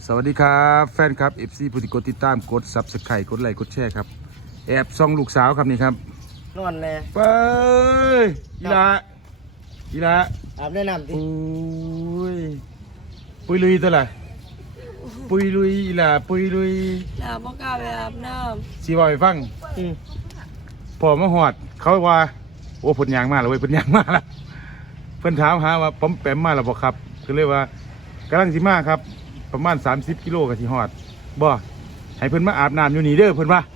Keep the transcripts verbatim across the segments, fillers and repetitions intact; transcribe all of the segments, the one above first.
สวัสดีครับแฟนครับ เอฟ ซี ผู้ที่กดติดตามกด ซับสไครบ์ กดไลค์กดแชร์ครับแอบส่องลูกสาวครับนี่ครับนอนเลยไปอีละอีละอาบแนะนำดิปุยปุยลุยตัวไหนปุยลุยอีละปุยลุยน้ำบ่กล้าไปอาบน้ำสีว่าไปฟังพอมาหอดเขาว่าโอ้ผลยางมาแล้วเว้ยผลยางมาแล้วเพิ่นถามหาว่าผมแปมมาแล้วบอกครับก็เลยว่ากำลังสิมาครับประมาณสามสิบกิโลกับที่หอดบ่ให้เพิ่นมาอาบน้ำอยู่นี่เด้อเพิ่นว่า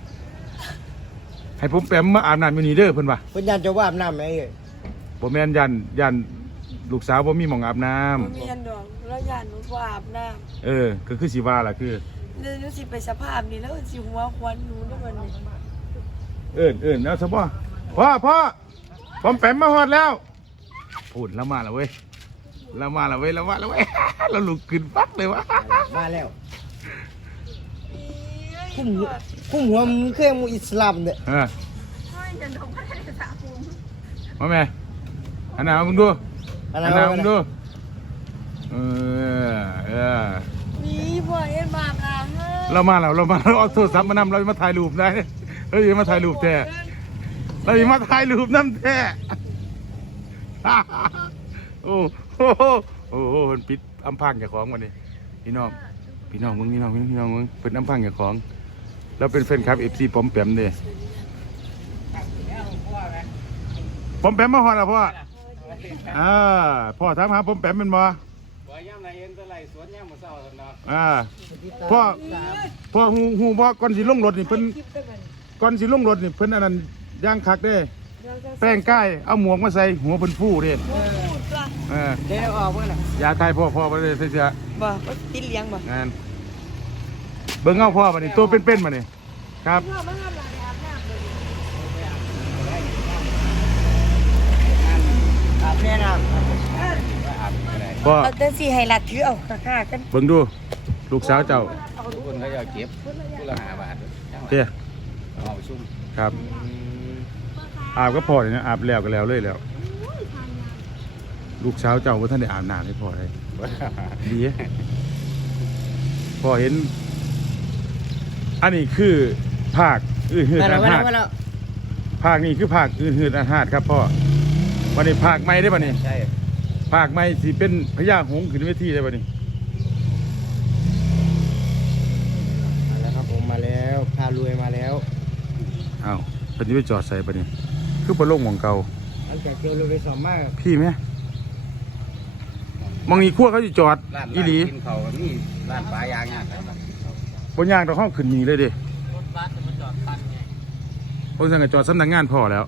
ให้ผมแปมมาอาบน้ำอยู่นี่เด้อเพิ่นว่าเพิ่นยันจะว่าอาบน้ำไหมเอ้ยบ่แม่นยันยันลูกสาวบ่มีหม่องอาบน้ำบ่มีอันดอกแล้วย่านหนูบ่อาบน้ำเออก็คือสิว่าล่ะคือเดี๋ยวหนูสิไปสภาพนี้แล้วสิหัวควันหนูด้วยมันนี่เอิ้นเอิ้นแล้วซะบ่พ่อพ่อผมแปมมาฮอดแล้วพูดแล้วมาแล้วเว้ยแล้วมาแล้วเว้ยแล้วมาแล้วเว้ยเราลุกขึ้นปั๊บเลยวะมาแล้วคุ้มคุ้มหัวมึงเครื่องมึงอิสลามเด้อเออมาแม่อันไหนมึงดูอันไหนมึงดูเออเออมีบ่เอ็นมาอาบน้ำเรามาแล้วเรามาเราเอาโทรศัพท์มานำเรามาถ่ายรูปได้เราจะมาถ่ายรูปแท้เราจะมาถ่ายรูปน้ำแท้โอ้โหโอ้โหมันปิดอำพังกับของวันนี้พี่น้องพี่น้องมึงพี่น้องมึงพี่น้องมึงเป็นอำพังกับของแล้วเป็นแฟนคลับเอฟซีปอมแปมเด้ปอมแปมมาหอดอ่ะพ่ออ่าพ่อถามหาปอมแปมเป็นบ่อ่าพ่อพ่อหูหูบ่ก่อนสิลงรถนี่เพิ่นก่อนสิลงรถนี่เพิ่นอันนั้นย่างคักเด้แป้งใกล้เอาหมวกมาใส่หัวเพิ่นฟูเด้เออเดี๋ยวออกเมื่อไหร่ยาไทยพ่อพ่อบ่ได้ใส่เสื้อบ่ติดเลี้ยงบ่งานเบิ่งเอาพ่อบัดนี้ตัวเป็นๆมานี่ครับพ่อมาอาบน้ำอาบน้ำเลยอาบแนะนำพ่อเอาแต่สิให้รัดถือเอาค่าๆกันเบิ่งดูลูกสาวเจ้าทุกคนเขาจะเก็บผู้ละห้าบาทเด้อเอาซุ่มครับอาบก็พอเลยนะอาบแล้วก็แล้วเลยแล้วลูกสาวเจ้าว่าท่านได้อาบน้ำให้พ่อเลยดีพอเห็นอันนี้คือภาคอื่นหืดอาหารภาคนี้คือภาคอื่นหืดอาหารครับพ่อวันนี้ภาคไม่ได้ป่ะนี่ใช่ภาคไม่สิเป็นพญาหงส์ขึ้นเวทีได้ป่ะนี่มาแล้วครับผมมาแล้วพารวยมาแล้วอ้าวปฏิบัติจอดใส่ป่ะนี่คือปลาโลงของเก่าตั้งแต่เจอเลยไปสอบมากพี่ไหมมองอีขั้วเขาจะจอดอีหลีกินเขานี่ร้านปลายางเนี่ยบนยางเราห้องขึ้นมีเลยดิพวกสั่งกับจอดสำนักงานพอแล้ว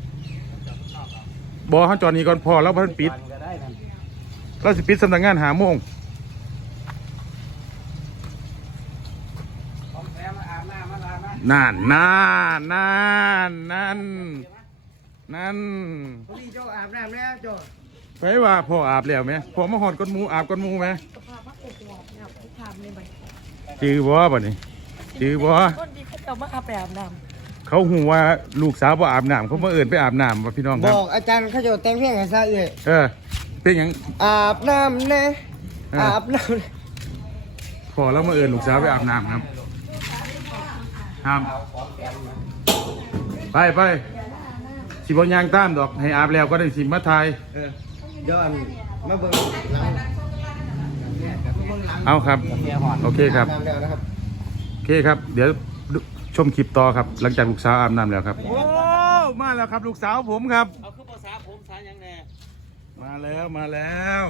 บอเขาจอดนี่ก่อนพอแล้วพันปิดเราสิปิดสำนักงานหาโมงนั่นนั่นนั่นนั่นนั่นพี่โจอาบน้ำแล้วโจไปว่าพ่ออาบแล้วไหมพ่อมาหอดก้นมูอาบก้นมูไหมจือบ่บ่นี่จือบ่คนที่เขาจะมาอาบไปอาบน้ำเขาหูว่าลูกสาวบ่อาบน้ำเขามาเอิญไปอาบน้ำว่าพี่น้องครับบอกอาจารย์เขาจะแต่งเพลงให้ซะเอ้ยเออเป็นยังอาบน้ำแน่อาบน้ำพอแล้วมาเอิญลูกสาวไปอาบน้ำครับครับไปไปสิบยางตามดอกให้อาบแล้วก็ได้สิมาไทยเออย้อนมาเบิ่งหลังเอาครับโอเคครับโอเคครับเดี๋ยวชมคลิปต่อครับหลังจากลูกสาวอาบน้ำแล้วครับโอ้มาแล้วครับลูกสาวผมครับเอาคือภาษาผมสายยังแน่มาแล้วมาแล้ว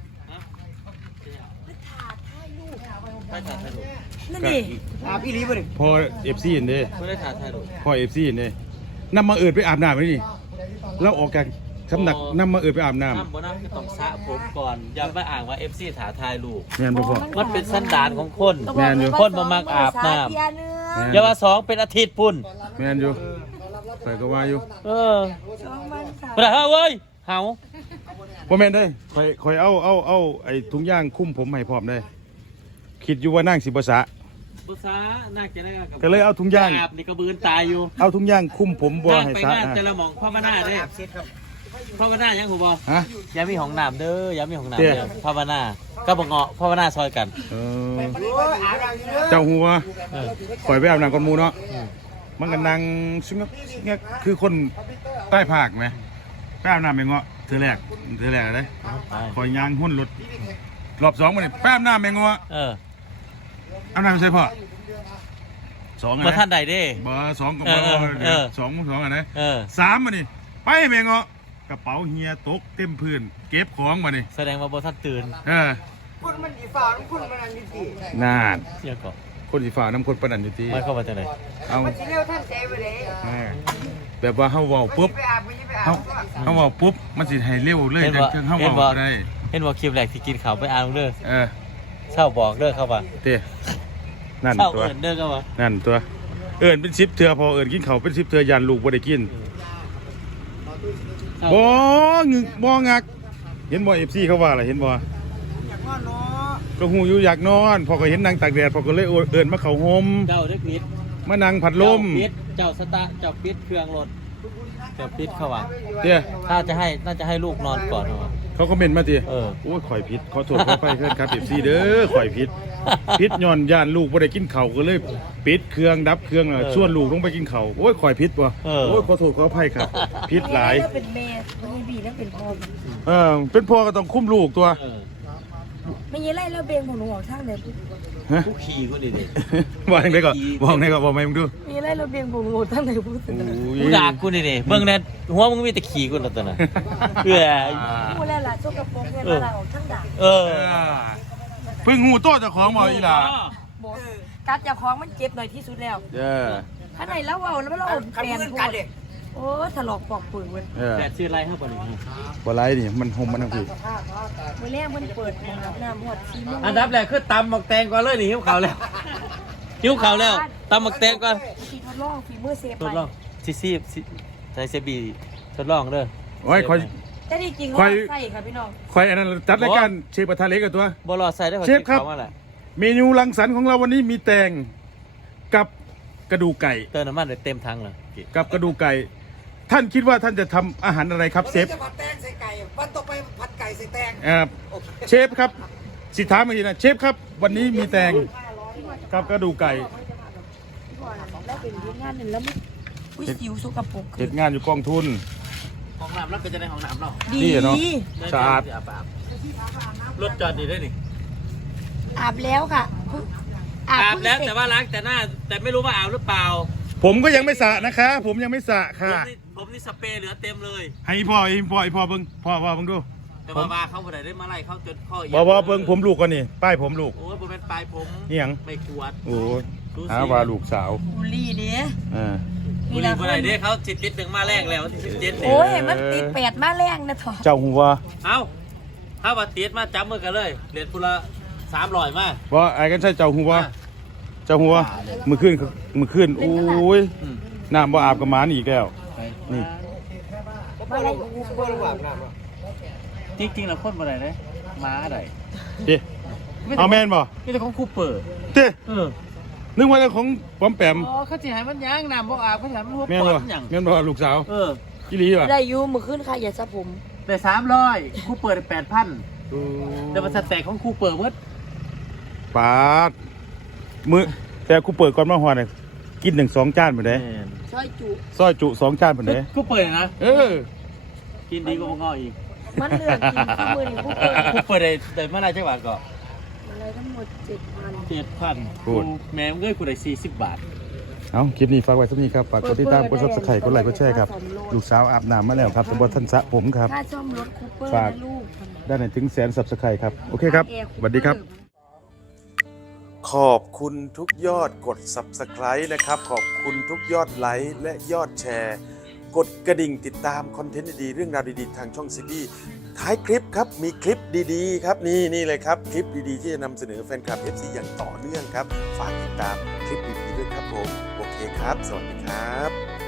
นั่นดิอาบอีหลีบ่ดิพอเอฟซีนี่ไม่ได้ถ่ายถ่ายรูปพอเอฟซีนี่นำมาเอิดไปอาบน้ำไหมนี่แล้วออกกันสำนักนำมาเอิดไปอาบน้ำน้ำบ่น้ำคือต้องสระผมก่อนอย่าไปอ่างว่าเอฟซีถ่ายถ่ายรูปแม่นบ่พอมันเป็นสันดานของคนแม่นอยู่คนบ่มักอาบน้ำอย่าว่าสองเป็นอาทิตย์ปุ่นแม่นอยู่ใส่ก็ว่าอยู่เออไปละเว้ยเฮาบ่แม่นได้คอยคอยเอาเอาเอาไอ้ถุงย่างคุ้มผมให้พร้อมได้คิดอยู่ว่านั่งสิบ่สะภาษาน่าจะได้ก็เลยเอาถุงย่างอาบนี่กระบืนตายอยู่เอาถุงย่างคุ้มผมบ่ให้ไปสะงานจะละหมองพ่อมาหน้าได้ภาวนายังหูบอฮะย้ำมีของน้ำเด้อย้ำมีของน้ำเตี้ยเด้อภาวนาก็บังเงาะภาวนาซอยกันเออเจ้าหัวเออข่อยไปอาบน้ำก่อนหมูเนาะมันก็นั่งซึ่งเงี้ยคือคนใต้ภาคไหมไปอาบน้ำไปเงาะเธอแรกเธอแรกอะไรไปคอยยางหุ้นรถรอบสองมาเนี่ยแป๊บหน้าแมงวะเอออาบน้ำไม่ใช่พ่อสองไงมาท่านใดเด้เบอร์สองกับเอเบออร์เออเออสองสองอันไหนเออสามมานี่ไปแมงวะกระเป๋าเฮียตกเต็มพื้นเก็บของมานี่แสดงว่าบท่านตื่นเออคุณมันดีฝ่าคุณมันอันนี้ดีนานเที่ยงก่อนคนสีฟ้าน้ำคนประดันอยู่ที่ไม่เข้ามาจากไหนเอามันจะเร็วท่านใจไปเลยแม่แบบว่าเฮาเว้าปุ๊บไปอาบไปไปอาเฮาบเฮาเว้าปุ๊บมันสิให้เร็วเลยจังจังเฮาเว้าบ่ได้เห็นว่าคลิปแรกที่กินข้าวไปอ่านเด้อเออเช่าบอกเด้อเข้ามาเต้นั่นเช่าตัวเอินเด้อเข้ามานั่นตัวเอิ้นเป็นสิบเทื่อพอเอิ้นกินข้าวเป็นสิบเทื่อยันลูกบ่ได้กินเช่าบ่งึกบ่งัก เห็นบ่ เอฟ ซี เขาว่าล่ะเห็นบ่อยากว่าเนาะก็ฮู้อยู่อยากนอนพอก็เห็นนางตากแดดพอก็เลยเอิ้นมาเข้าห่มเจ้าเด็กนิดมานั่งผัดลมเจ้าปิดเจ้าสตาร์ทเจ้าปิดเครื่องรถเจ้าปิดเข้ามาเด้อถ้าจะให้น่าจะให้ลูกนอนก่อนเหรอเขาคอมเมนต์มาติเออโอ้ยข่อยผิดขอโทษขออภัยเพิ่นครับ เอฟ ซี เด้อข่อยผิดผิดย้อนย่านลูกบ่ได้กินข้าวก็เลยปิดเครื่องดับเครื่องแล้วชวนลูกลงไปกินข้าวโอ้ยข่อยผิดบ่โอ้ยขอโทษขออภัยครับผิดหลายแล้วเป็นแม่ไม่ใช่บีแล้วเป็นพ่อเออเป็นพ่อก็ต้องคุมลูกตัวเออไม่ใช่ไล่แล้วเบงของหนูออกทางไหนฮะผู้ขี่คนนี้ดิว่าจังได๋ก่อนบอกได้ก่อนบอกให้มึงดูไม่ใช่ไล่แล้วเบงของหนูออกทางไหนพูดถึงโอ้ยกูด่ากูนี่ดิเบิ่งแน่หัวมึงมีแต่ขี่กูนั่นตัวน่ะเพื่อพูดแล้วล่ะโชคกระโปรงเงินมาเราออกทางด่าเออเออเพิ่งหูโตเจ้าของบ่อีหล่ะบอกกัดจากของมันเจ็บหน่อยที่สุดแล้วเออข้างในแล้วเอาแล้วเราอมขันแปลนมือพูกันดเด็กโอ้ถลอกปอกปืนเว้ยเออแต่ชื่ออะไรครับบ่นี่บ่ไรนี่มันห่มมันทั้งพี่เมื่อแรกมันเปิดของอาบน้ำหมดซีโมงอันดับแรกคือตำหมักแตงก่อนเลยนี่หิวข้าวแล้วหิวข้าวแล้วตำหมักแตงก่อนทีทดลองฝีมือเซฟทดไปลองซิซี่ใส่เซบีทดลองเด้อโอ้ยคอยแต่ที่จริงค่ว่าอยใส่ค่ะพี่น้องคอยอันนั้นจัดรายการเชฟกระทะเล็กกับตัวบ่รอใส่ได้ขอเชฟครับมาแหละเมนูรังสรรค์ของเราวันนี้มีแตงกับกระดูกไก่เติมน้ำมันเลยเต็มถังเลยกับกระดูกไก่ ท่านคิดว่าท่านจะทำอาหารอะไรครับเชฟจะผัดแตงใส่ไก่วันต่อไปผัดไก่ใส่แตงเอ่อเชฟครับสิถามอีกทีนะเชฟครับ วันนี้มีแตงกับกระดูกไก่แล้วเป็นเรื่องงานหนึ่งแล้วมันอุ้ยสิวสกปรกเห็ดงานอยู่กองทุนห้องน้ำแล้วก็จะได้ห้องน้ำเนาะดีนี่อะเนาะ สะอาดรถจอดดีได้นี่อาบแล้วค่ะเพิ่งอาบเพิ่งแล้วเสร็จแต่ว่าล้างแต่หน้า แต่ไม่รู้ว่าอาบหรือเปล่าผมก็ยังไม่สระนะคะ ผมยังไม่สระผมค่ะนี่ผมนี่สเปรย์เหลือเต็มเลยให้พ่อให้พ่อให้พ่อเบิ้งพ่อพ่อเบิ้งดูแต่ว่าว่าเขาบ่ได้ได้มาไล่เขาจนข้อเอียงบอกว่าเบิ้งผมลูกก่อนนี่ป้ายผมลูกโอ้ยผมเป็นปลายผมนี่หยังไม่กวดโอ้ยดูสิหาว่าลูกสาวบุหรี่เด้อ่าบุหรี่บุหรี่เด้เขาจิตติดหนึ่งมาแรกแล้วที่สิบเจ็ดเนี่ยโอ้ยมันติดแปดมาแรงนะทอเจ้าหัวเอาถ้าว่าติดมาจับมือกันเลยเหรียญพุละสามร้อยมาว่าไอ้กันใช่เจ้าหัวเจ้าหัวมือขึ้นมือขึ้นโอ้ยอืมน้ำบ่อาบกับหมานี่อีกแล้ว นี่มาอะไรบ่รู้ว่าน้ำเนาะจริงๆแล้วคนบ่ได้เลยม้าได้เด้เอาแม่นบ่นี่แต่ของคูเปอร์เด้เออนึกว่าของปอมแปมอ๋อเขาจะให้มันย่างน้ำบ่อาบเขาจะให้มันหัวแม่นปอบ่ดอย่างแม่นบ่ลูกสาวเอออีหลีว่ะได้อยูมือขึ้นค่ะอย่าสะผมแต่สามร้อยคูเปอร์ได้แปดพันแต่มันสแต็กของคูเปอร์เมื่อปาดมือแต่กูเปิดก่อนมาฮอดน่ะกินหนึ่งสองจานบ่ได้ซอยจุซอยจุสองจานบ่ได้คูเปอร์นะเออกินดีกว่าพ่ออีกมันเลือกกินข้าวมือนี่พวกเปิดคูเปอร์ได้ได้เมื่อไรจังหวัดก็อะไรทั้งหมดเจ็ดพันเจ็ดพันกูแม่เงยกูได้สี่สิบบาทเอาคลิปนี้ฝากไว้เท่านี้ครับฝากกดติดตามกด Subscribe กดไลค์กดแชร์ครับลูกสาวอาบน้ำมาแล้วครับแต่บ่ทันสระผมครับค่าซ่อมรถคูเปอร์ฝากนะลูกได้ในถึงแสน Subscribe ครับโอเคครับสวัสดีครับ ขอบคุณทุกยอดกด Subscribe นะครับ ขอบคุณทุกยอดไลค์และยอดแชร์ กดกระดิ่งติดตามคอนเทนต์ดีๆเรื่องราวดีๆ ทางช่องซีบีท้ายคลิปครับ มีคลิปดีๆ ครับ นี่นี่เลยครับ คลิปดีๆ ที่จะนำเสนอแฟนคลับ เอฟ ซี อย่างต่อเนื่องครับ ฝากติดตามคลิปดีๆด้วยครับผม โอเคครับ สวัสดีครับ